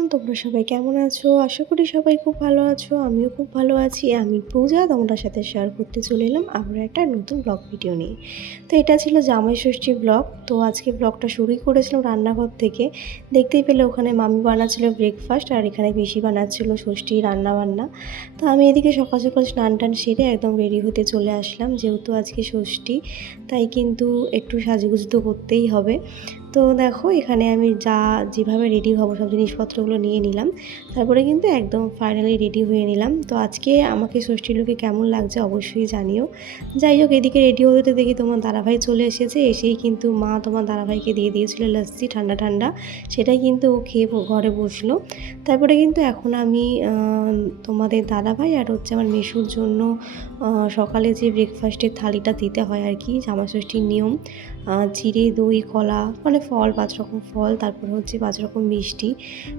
Everyone, তোমরা সবাই কেমন আছো? আশা করি সবাই খুব ভালো আছো। আমিও খুব ভালো আছি। আমি পূজা, তোমাদের সাথে শেয়ার করতে চলে এলাম আবার একটা নতুন ব্লগ ভিডিও নিয়ে। তো এটা ছিল জামাই ষষ্ঠী ব্লগ। তো আজকে ব্লগটা শুরুই করেছিলাম রান্নাঘর থেকে। দেখতেই পেলে ওখানে মামি বানাচ্ছিল ব্রেকফাস্ট, আর এখানে পিসি বানাচ্ছিল ষষ্ঠী রান্নাবান্না। তো আমি এদিকে সকাল সকাল স্নান টান সেরে একদম রেডি হতে চলে আসলাম, যেহেতু আজকে ষষ্ঠী তাই কিন্তু একটু সাজুগুজু তো করতেই হবে। তো দেখো এখানে আমি যেভাবে রেডি হব সব জিনিসপত্রগুলো নিয়ে নিলাম, তারপরে কিন্তু একদম ফাইনালি রেডি হয়ে নিলাম। তো আজকে আমাকে ষষ্ঠী লুকে কেমন লাগছে অবশ্যই জানিও। যাই হোক, এদিকে রেডি হতে দেখি তোমার দাদাভাই চলে এসেছে। এসেই কিন্তু মা তোমার দাদাভাইকে দিয়ে দিয়েছিল লস্যি ঠান্ডা ঠান্ডা, সেটাই কিন্তু ও খেয়ে ঘরে বসলো। তারপরে কিন্তু এখন আমি তোমাদের দাদাভাই আর হচ্ছে আমার মেসুর জন্য সকালে যে ব্রেকফাস্টের থালিটা দিতে হয় আর কি, জামাই ষষ্ঠীর নিয়ম, চিড়ে দই কলা মানে ফল, 5 রকম ফল, তারপর হচ্ছে 5 রকম মিষ্টি,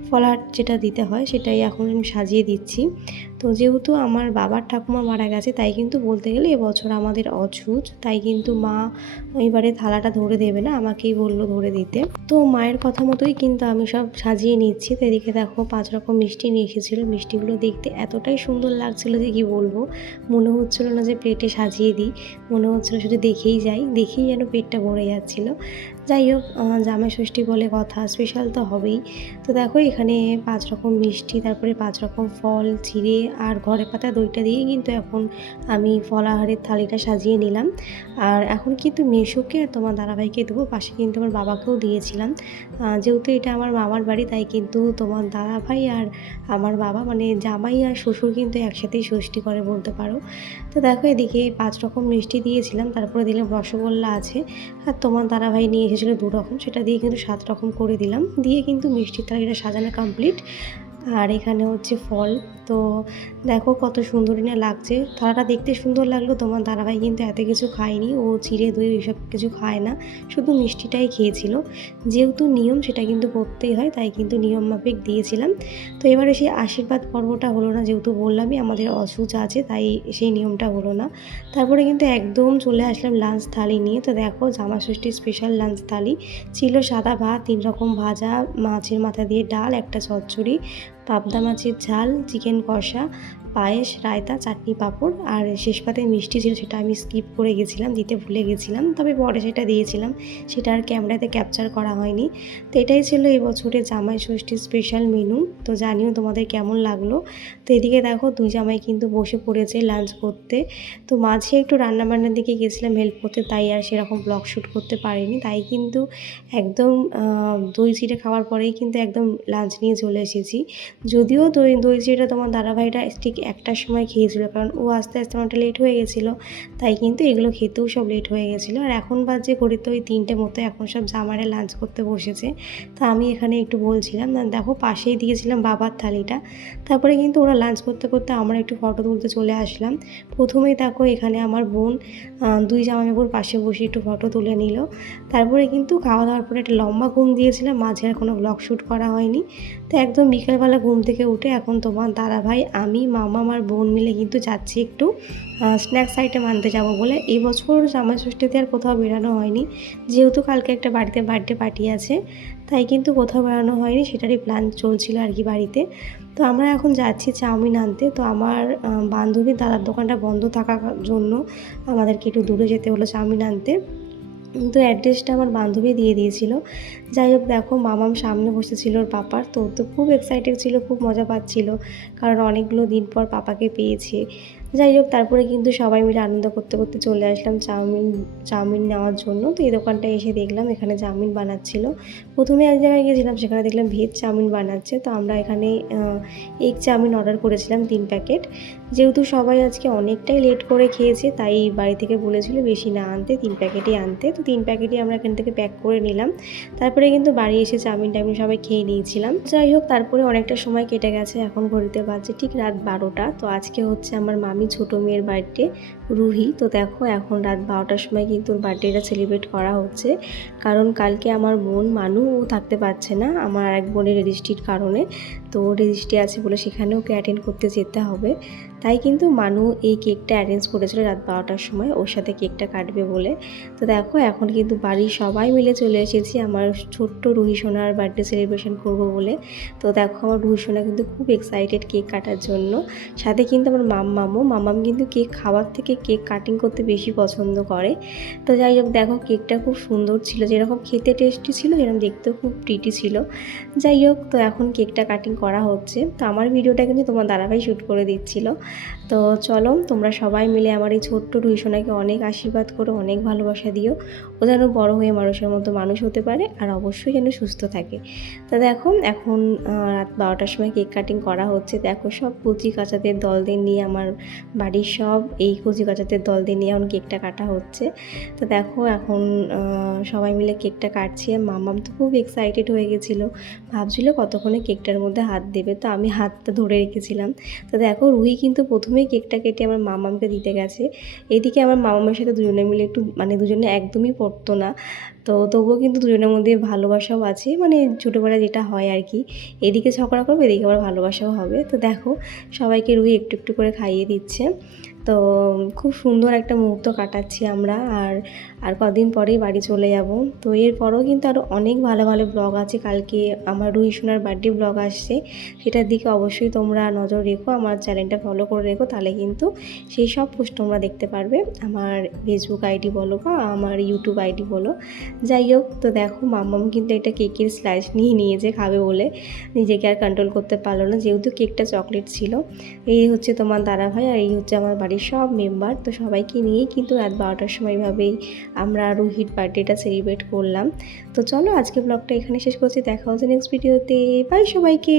ফলাহার যেটা দিতে হয় সেটাই এখন আমি সাজিয়ে দিচ্ছি। তো যেহেতু আমার বাবার ঠাকুমা মারা গেছে তাই কিন্তু বলতে গেলে এবছর আমাদের অছুজ, তাই কিন্তু মা এবারে থালাটা ধরে দেবে না, আমাকেই বললো ধরে দিতে। তো মায়ের কথা মতোই কিন্তু আমি সব সাজিয়ে নিচ্ছি। তো এদিকে দেখো 5 রকম মিষ্টি নিয়ে এসেছিলো। মিষ্টিগুলো দেখতে এতটাই সুন্দর লাগছিলো যে কি বলবো, মনে হচ্ছিলো না যে প্লেটে সাজিয়ে দিই, মনে হচ্ছিলো শুধু দেখেই যাই, দেখেই যেন পেটটা ভরে যাচ্ছিলো। যাই হোক, জামাই ষষ্ঠী বলে কথা, স্পেশাল তো হবেই। তো দেখো এখানে 5 রকম মিষ্টি, তারপরে 5 রকম ফল, চিড়ে আর ঘরে পাতা দইটা দিয়েই কিন্তু এখন আমি ফলাহারের থালিটা সাজিয়ে নিলাম। আর এখন কিন্তু মেসোকে আর তোমার দাদাভাইকে দেবো, পাশে কিন্তু আমার বাবাকেও দিয়েছিলাম। যেহেতু এটা আমার মামার বাড়ি তাই কিন্তু তোমার দাদাভাই আর আমার বাবা মানে জামাই আর শ্বশুর কিন্তু একসাথেই ষষ্ঠী করে বলতে পারো। তো দেখো এদিকে 5 রকম মিষ্টি দিয়েছিলাম, তারপরে দিলাম রসগোল্লা আছে, আর তোমার দাদাভাই নিয়ে এসেছিলো 2 রকম, সেটা দিয়ে কিন্তু 7 রকম করে দিলাম, দিয়ে কিন্তু মিষ্টির থালিটা সাজানো কমপ্লিট। আর এখানে হচ্ছে ফল। তো দেখো কত সুন্দর না লাগছে, থালাটা দেখতে সুন্দর লাগলো। তোমার দাদাভাই কিন্তু এত কিছু খায়নি, ও চিড়ে দই এইসব কিছু খায় না, শুধু মিষ্টিটাই খেয়েছিল। যেহেতু নিয়ম সেটা কিন্তু করতেই হয়, তাই কিন্তু নিয়ম মাফিক দিয়েছিলাম। তো এবারে সেই আশীর্বাদ পর্বটা হলো না, যেহেতু বললামই আমাদের অসুচ আছে তাই সেই নিয়মটা হলো না। তারপরে কিন্তু একদম চলে আসলাম লাঞ্চ থালি নিয়ে। তো দেখো জামাই ষষ্ঠীর স্পেশাল লাঞ্চ থালি ছিল, সাদা ভাত, 3 রকম ভাজা, মাছের মাথা দিয়ে ডাল, একটা চচ্চড়ি, পাবদা মাছের ঝাল, চিকেন কষা, পায়েস, রায়তা, চাটনি, পাঁপড়, আর শেষ পাতে মিষ্টি ছিল, সেটা আমি স্কিপ করে গেছিলাম, দিতে ভুলে গেছিলাম, তবে পরে সেটা দিয়েছিলাম, সেটা আর ক্যামেরাতে ক্যাপচার করা হয়নি। তো এটাই ছিল এবছরের জামাই ষষ্ঠীর স্পেশাল মেনু। তো জানিও তোমাদের কেমন লাগলো। তো এদিকে দেখো 2 জামাই কিন্তু বসে পড়েছে লাঞ্চ করতে। তো মাঝে একটু রান্নাবান্নার দিকে গেছিলাম হেল্প করতে, তাই আর সেরকম ব্লগ শ্যুট করতে পারিনি, তাই কিন্তু একদম দই চিড়ে খাওয়ার পরেই কিন্তু একদম লাঞ্চ নিয়ে চলে এসেছি। যদিও দই চিড়েটা তোমার দাদাভাইটা ঠিক 1টার সময় খেয়েছিল, কারণ ও আস্তে আস্তে অনেকটা লেট হয়ে গেছিলো, তাই কিন্তু এগুলো খেতেও সব লেট হয়ে গেছিলো। আর এখন বাজে ঘড়িতে ওই 3টে মতো, এখন সব জামাইরা লাঞ্চ করতে বসেছে। তা আমি এখানে একটু বলছিলাম না, দেখো পাশেই দিয়েছিলাম বাবার থালিটা। তারপরে কিন্তু ওরা লাঞ্চ করতে করতে আমরা একটু ফটো তুলতে চলে আসলাম। প্রথমেই দেখো এখানে আমার বোন 2 জামাইবাবুর পাশে বসে একটু ফটো তুলে নিল। তারপরে কিন্তু খাওয়া দাওয়ার পরে একটা লম্বা ঘুম দিয়েছিলাম, মাঝে আর কোনো ব্লগ শ্যুট করা হয়নি। তো একদম বিকেলবেলা ঘুম থেকে উঠে এখন তোমার দাদাভাই, আমি, মামা, আমার বোন মিলে কিন্তু যাচ্ছি একটু স্ন্যাক্স আইটেম আনতে যাব বলে। এই বছর জামাই ষষ্ঠীতে আর কোথাও বেরানো হয়নি, যেহেতু কালকে একটা বাড়িতে বার্থডে পার্টি আছে, তাই কিন্তু কোথাও বেরানো হয়নি, সেটারই প্ল্যান চলছিল আর কি বাড়িতে। তো আমরা এখন যাচ্ছি চাউমিন আনতে। তো আমার বান্ধবীর দাদার দোকানটা বন্ধ থাকার জন্য আমাদেরকে একটু দূরে যেতে হলো চাউমিন আনতে। তো অ্যাড্রেসটা আমার বান্ধবী দিয়ে দিয়েছিল। যাই হোক দেখো মামাম সামনে বসেছিল ওর পাপার, তো তো খুব এক্সাইটেড ছিল, খুব মজা পাচ্ছিল, কারণ অনেকগুলো দিন পর পাপাকে পেয়েছে। যাই হোক তারপরে কিন্তু সবাই মিলে আনন্দ করতে করতে চলে আসলাম চাউমিন নেওয়ার জন্য। তো এই দোকানটায় এসে দেখলাম এখানে চাউমিন বানাচ্ছিল। প্রথমে এক জায়গায় গিয়েছিলাম, সেখানে দেখলাম ভেজ চাউমিন বানাচ্ছে। তো আমরা এখানে এগ চাউমিন অর্ডার করেছিলাম 3 প্যাকেট। যেহেতু সবাই আজকে অনেকটাই লেট করে খেয়েছে, তাই বাড়ি থেকে বলেছিল বেশি না আনতে, 3 প্যাকেটই আনতে। তো 3 প্যাকেটই আমরা এখান থেকে প্যাক করে নিলাম। তারপরে কিন্তু বাড়ি এসে চাউমিন টাউমিন সবাই খেয়ে নিয়েছিলাম। যাই হোক তারপরে অনেকটা সময় কেটে গেছে, এখন ঘড়িতে বাজছে ঠিক রাত 12টা। তো আজকে হচ্ছে আমার মামি ছোটো মেয়ের বার্থডে, রুহি। তো দেখো এখন রাত 12টার সময় কিন্তু ওর বার্থডেটা সেলিব্রেট করা হচ্ছে, কারণ কালকে আমার বোন মানু ও থাকতে পারছে না আমার এক বোনের রেজিস্ট্রির কারণে। তো রেজিস্ট্রি আছে বলে সেখানে ওকে অ্যাটেন্ড করতে যেতে হবে। তাই কিন্তু মানু এই কেকটা অ্যারেঞ্জ করেছিল রাত 12টার সময় ওর সাথে কেকটা কাটবে বলে। তো দেখো এখন কিন্তু বাড়ির সবাই মিলে চলে এসেছি আমার ছোট্ট রুহি সোনার বার্থডে সেলিব্রেশন করব বলে। তো দেখো আমার রুহি সোনা কিন্তু খুব এক্সাইটেড কেক কাটার জন্য। সাথে কিন্তু আমার মাম্মাম কিন্তু কেক খাওয়ার থেকে কেক কাটিং করতে বেশি পছন্দ করে। তো যাই হোক দেখো কেকটা খুব সুন্দর ছিল, যেরকম খেতে টেস্টি ছিল যেরকম দেখতেও খুব প্রিটি ছিল। যাই হোক তো এখন কেকটা কাটিং করা হচ্ছে। তো আমার ভিডিওটা কিন্তু তোমার দাদাভাই শ্যুট করে দিচ্ছিল। তো চলো তোমরা সবাই মিলে আমার এই ছোট্ট রুহি সোনাকে অনেক আশীর্বাদ করো, অনেক ভালোবাসা দিও। ও যেন বড় হয়ে মানুষের মতো মানুষ হতে পারে আর অবশ্যই যেন সুস্থ থাকে। তো দেখো এখন রাত 12টার সময় কেক কাটিং করা হচ্ছে। দেখো সব কচি কাচাদের দলদের নিয়ে আমার বাড়ির সব এই কচি কাচাদের দলদের নিয়ে এখন কেকটা কাটা হচ্ছে। তো দেখো এখন সবাই মিলে কেকটা কাটছে। মাম্মাম তো খুব এক্সাইটেড হয়ে গেছিলো, ভাবছিল কতক্ষণে কেকটার মধ্যে হাত দেবে, তো আমি হাতটা ধরে রেখেছিলাম। তো দেখো রুহি কিন্তু প্রথমেই কেকটা কেটে আমার মামামকে দিতে গেছে। এদিকে আমার মামামের সাথে দুজনে মিলে একটু দুজনে একদমই পড়তো না, তো তবুও কিন্তু দুজনের মধ্যে ভালোবাসাও আছে, ছোটোবেলায় যেটা হয় আর কি, এদিকে ঝগড়া করবে এদিকে আবার ভালোবাসাও হবে। তো দেখো সবাইকে রুহি একটু একটু করে খাইয়ে দিচ্ছে। তো খুব সুন্দর একটা মুহূর্ত কাটাচ্ছি আমরা। আর কদিন পরেই বাড়ি চলে যাব। তো এরপরও কিন্তু আরও অনেক ভালো ভালো ব্লগ আছে। কালকে আমার রুহি সোনার বার্থডে ব্লগ আসছে, সেটার দিকে অবশ্যই তোমরা নজর রেখো, আমার চ্যানেলটা ফলো করে রেখো, তাহলে কিন্তু সেই সব পোস্ট তোমরা দেখতে পারবে, আমার ফেসবুক আইডি বলো বা আমার ইউটিউব আইডি বলো। যাই হোক তো দেখো মাম্মাম কিন্তু একটা কেকের স্লাইস নিয়েছে খাবে বলে, নিজেকে আর কন্ট্রোল করতে পারলো না, যেহেতু কেকটা চকলেট ছিল। এই হচ্ছে তোমার দাদাভাই আর এই হচ্ছে আমার বাড়ির সব মেম্বার। তো সবাইকে নিয়েই কিন্তু রাত 12টার সময় এভাবেই আমরা রুহির বার্থডেটা সেলিব্রেট করলাম। তো চলো আজকে ব্লগটা এখানে শেষ করছি, দেখা হচ্ছে নেক্সট ভিডিওতে। বাই সবাইকে।